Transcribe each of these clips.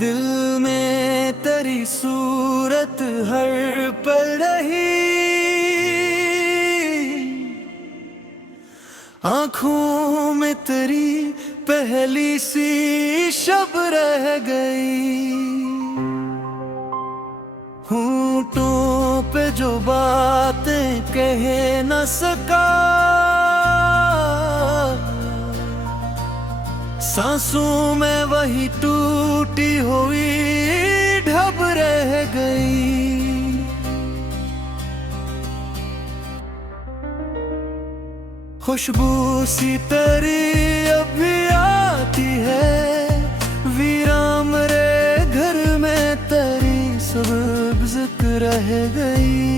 दिल में तेरी सूरत हर पल रही, आंखों में तेरी पहली सी शब रह गई। होंठों पे जो बातें कह न सका, सांसों में वही टूटी हुई ढब रह गई। खुशबू सी तेरी अब भी आती है, वीरान रे घर में तेरी सब्ज़ रह गई।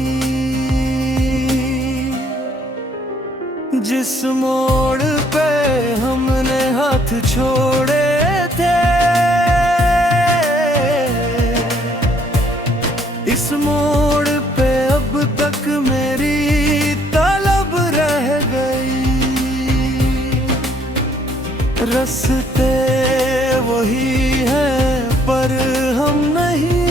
जिस मोड़ पे हमने हाथ छोड़े थे, इस मोड़ पे अब तक मेरी तलब रह गई। रास्ते वही हैं पर हम नहीं,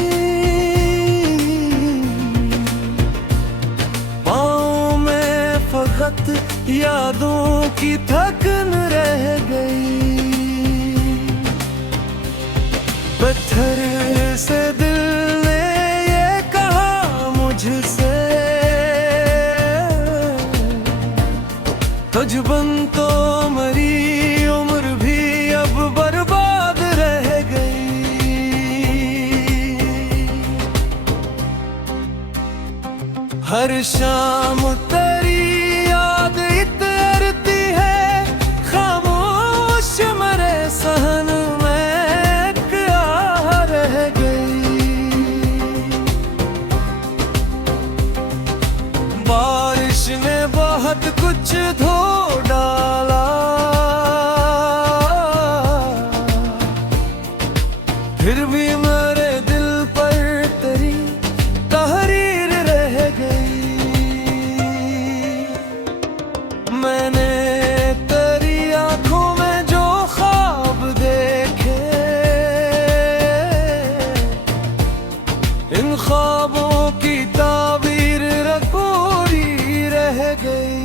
पाँव में फकत यादों की थकन रह गई। पत्थर से दिल ने ये कहा मुझसे, तुझबन तो मरी उम्र भी अब बर्बाद रह गई। हर शाम तेरी याद इतरती है, खामोश मरे सहन में क्या रह गई। बारिश ने बहुत कुछ धो डाला, फिर भी मेरे दिल पर तेरी तहरीर रह गई। मैंने तेरी आंखों में जो ख्वाब देखे, इन ख्वाबों की ताबीर अधूरी रह गई।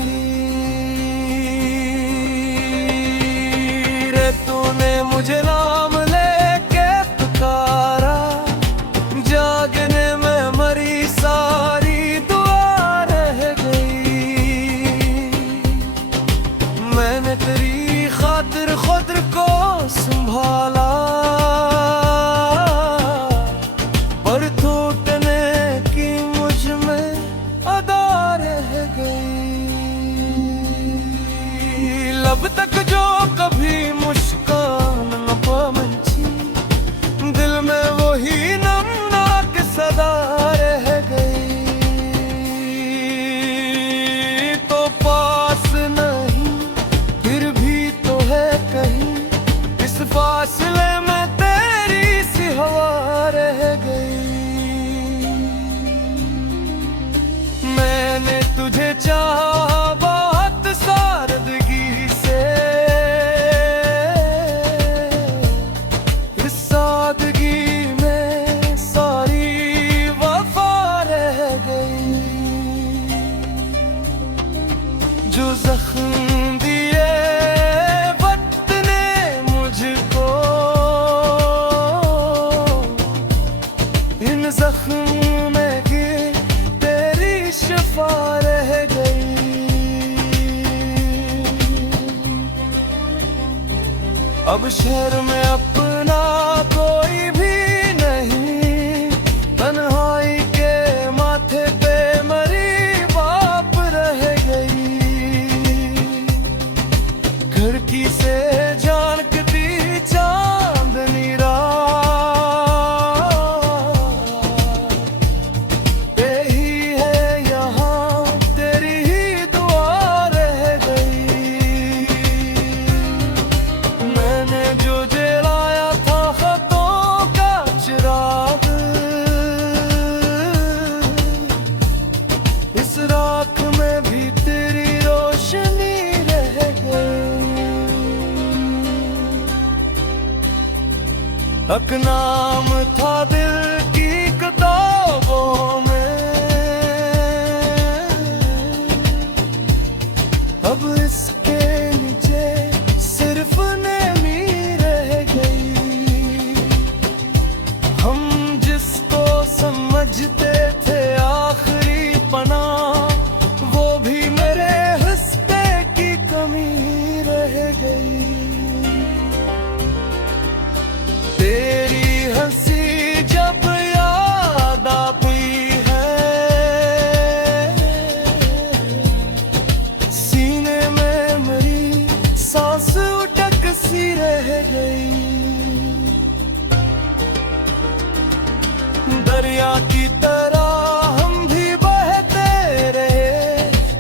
रे तूने मुझे नाम लेके पुकारा, जागने में मरी सारी दुआ रह गई। मैंने तेरी खातिर खुद को संभाला, पर टूटने की मुझ में अदा रह गई। लब तक जो कभी मुस्कान न पहुंची, दिल में वही नमनाक सदा रह गई। तो पास नहीं फिर भी तो है कहीं, इस फासले में तेरी सी हवा रह गई। मैंने तुझे चाहा बहुत सादगी से, इस सादगी में सारी वफा रह गई। जो जख्म दिए वक्त ने मुझको, इन जख्म में गिर तेरी शफा रह गई। अब शहर में अपना कोई भी नहीं, तन्हाई के माथे पे मरी बाप रह गई। घर की से जानकती चांदनी रात, यही है यहाँ तेरी ही दुआ रह गई। मैंने जो जलाया हक नाम था दिल की किताबों में, अब इसके नीचे सिर्फ नेमी रह गई। हम जिसको समझते थे आखिरी पनाह, वो भी मेरे हंसते की कमी रह गई। तेरी हंसी जब याद आती है, सीने में मेरी सांस उटक सी रह गई। दरिया की तरह हम भी बहते रहे,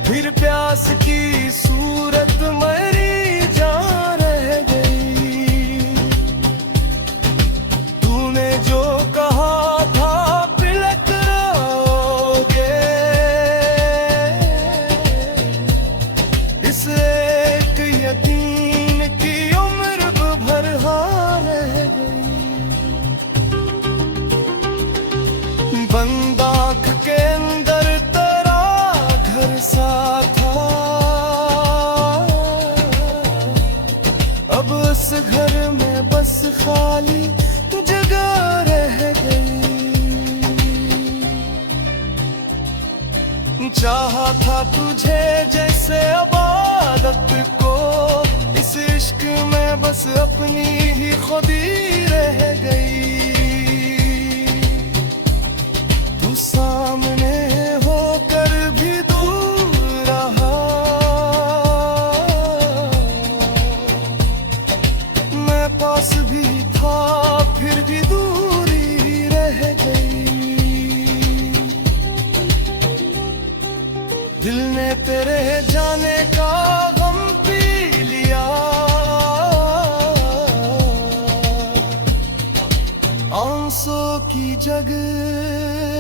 फिर प्यास की सूरत मेरी जान रह गई। तूने जो कहा था पिलक रहोगे, इस एक यकीन की उम्र भर हाँ रह गई। बंद आँख के अंदर तेरा घर सा था, अब उस घर में बस खाली जगह रह गई। चाहा था तुझे जैसे अबादत को, इस इश्क में बस अपनी ही खुदी रह गई। तू सामने होकर भी दूर रहा, मैं पास भी था फिर भी दूरी रह गई। दिल ने तेरे जाने का गम पी लिया, आंसू की जगह